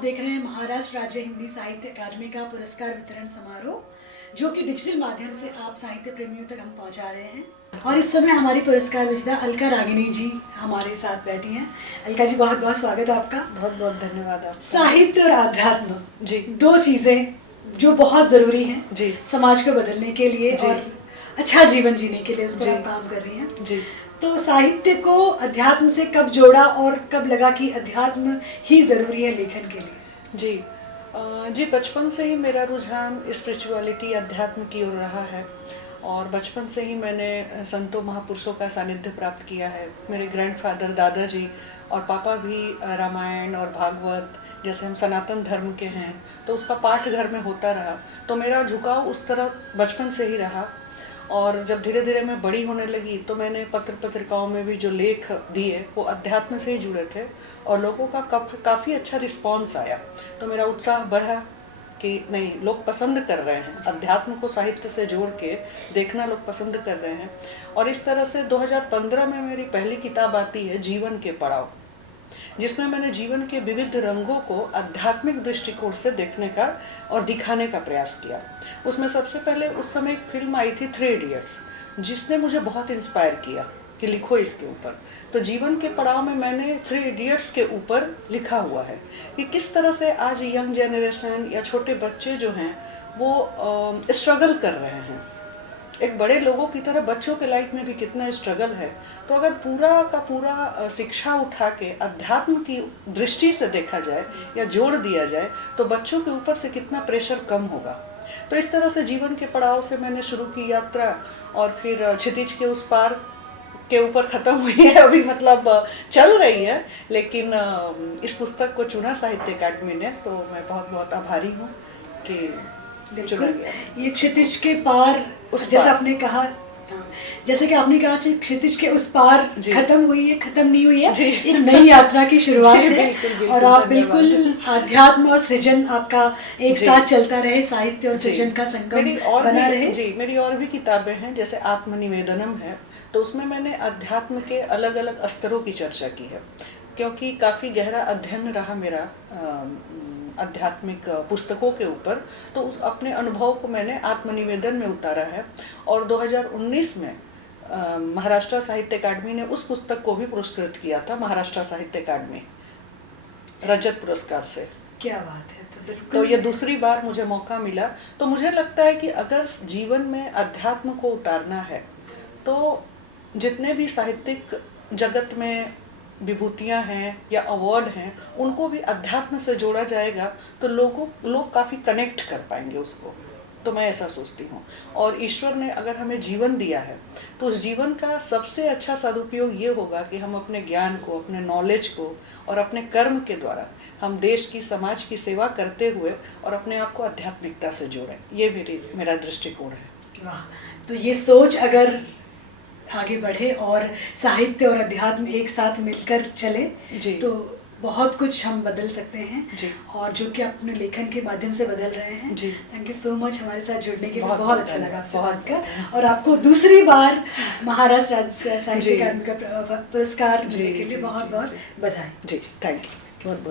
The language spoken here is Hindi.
देख रहे हैं महाराष्ट्र राज्य हिंदी साहित्य अकादमी का पुरस्कार वितरण समारोह, जो कि डिजिटल माध्यम से आप साहित्य प्रेमियों तक हम पहुंचा रहे हैं। और इस समय हमारी पुरस्कार विजेता अलका रागिनी जी हमारे साथ बैठी हैं। अलका जी, बहुत बहुत स्वागत है आपका। बहुत बहुत धन्यवाद आपका। साहित्य और आध्यात्म जी, दो चीज़ें जो बहुत ज़रूरी हैं जी, समाज को बदलने के लिए और अच्छा जीवन जीने के लिए, उस पर आप काम कर रही हैं। जी। तो साहित्य को अध्यात्म से कब जोड़ा और कब लगा कि अध्यात्म ही ज़रूरी है लेखन के लिए? जी, बचपन से ही मेरा रुझान स्पिरिचुअलिटी अध्यात्म की ओर रहा है और बचपन से ही मैंने संतों महापुरुषों का सानिध्य प्राप्त किया है। मेरे ग्रैंडफादर दादाजी और पापा भी रामायण और भागवत, जैसे हम सनातन धर्म के हैं, तो उसका पाठ घर में होता रहा, तो मेरा झुकाव उस तरफ बचपन से ही रहा। और जब धीरे धीरे मैं बड़ी होने लगी तो मैंने पत्र पत्रिकाओं में भी जो लेख दिए वो अध्यात्म से ही जुड़े थे और लोगों का काफ़ी अच्छा रिस्पांस आया, तो मेरा उत्साह बढ़ा कि नहीं, लोग पसंद कर रहे हैं, अध्यात्म को साहित्य से जोड़ के देखना लोग पसंद कर रहे हैं। और इस तरह से 2015 में मेरी पहली किताब आती है जीवन के पड़ाव, जिसमें मैंने जीवन के विविध रंगों को आध्यात्मिक दृष्टिकोण से देखने का और दिखाने का प्रयास किया। उसमें सबसे पहले उस समय एक फिल्म आई थी 3 इडियट्स, जिसने मुझे बहुत इंस्पायर किया कि लिखो इसके ऊपर। तो जीवन के पड़ाव में मैंने 3 इडियट्स के ऊपर लिखा हुआ है कि किस तरह से आज यंग जनरेशन या छोटे बच्चे जो हैं वो स्ट्रगल कर रहे हैं। एक बड़े लोगों की तरह बच्चों के लाइफ में भी कितना स्ट्रगल है। तो अगर पूरा का पूरा शिक्षा उठा के अध्यात्म की दृष्टि से देखा जाए या जोड़ दिया जाए तो बच्चों के ऊपर से कितना प्रेशर कम होगा। तो इस तरह से जीवन के पड़ाव से मैंने शुरू की यात्रा और फिर क्षितिज के उस पार के ऊपर ख़त्म हुई है अभी, मतलब चल रही है। लेकिन इस पुस्तक को चुना साहित्य अकादमी ने, तो मैं बहुत बहुत आभारी हूँ कि चुना गया। ये क्षितिज के पार, जैसा आपने कहा, जैसे कि आपने कहा क्षितिज के उस पार खत्म हुई है, खत्म नहीं हुई है, एक नई यात्रा की शुरुआत है। बिल्कुल, और आप बिल्कुल अध्यात्म और सृजन आपका एक साथ चलता रहे, साहित्य और सृजन का संगम बना रहे। जी, मेरी और भी किताबें हैं, जैसे आत्मनिवेदनम है, तो उसमें मैंने अध्यात्म के अलग अलग स्तरों की चर्चा की है, क्योंकि काफ़ी गहरा अध्ययन रहा मेरा आध्यात्मिक पुस्तकों के ऊपर। तो उस अपने अनुभव को मैंने आत्मनिवेदन में उतारा है। और 2019 में महाराष्ट्र साहित्य अकादमी ने उस पुस्तक को भी पुरस्कृत किया था, महाराष्ट्र साहित्य अकादमी रजत पुरस्कार से। क्या बात है। तो ये दूसरी बार मुझे मौका मिला। तो मुझे लगता है कि अगर जीवन में अध्यात्म को उतारना है तो जितने भी साहित्यिक जगत में विभूतियाँ हैं या अवार्ड हैं, उनको भी अध्यात्म से जोड़ा जाएगा तो लोग काफ़ी कनेक्ट कर पाएंगे उसको। तो मैं ऐसा सोचती हूँ। और ईश्वर ने अगर हमें जीवन दिया है तो उस जीवन का सबसे अच्छा सदुपयोग ये होगा कि हम अपने ज्ञान को, अपने नॉलेज को और अपने कर्म के द्वारा हम देश की, समाज की सेवा करते हुए और अपने आप को आध्यात्मिकता से जोड़ें। ये मेरा दृष्टिकोण है। वाह, तो ये सोच अगर आगे बढ़े और साहित्य और अध्यात्म एक साथ मिलकर चले तो बहुत कुछ हम बदल सकते हैं जी। और जो कि अपने लेखन के माध्यम से बदल रहे हैं जी। थैंक यू सो मच हमारे साथ जुड़ने के लिए, बहुत अच्छा लगा आपसे बात कर। और आपको दूसरी बार महाराष्ट्र राज्य साहित्य अकादमी का पुरस्कार मिलने के लिए बहुत बहुत बधाई। जी, थैंक यू। बहुत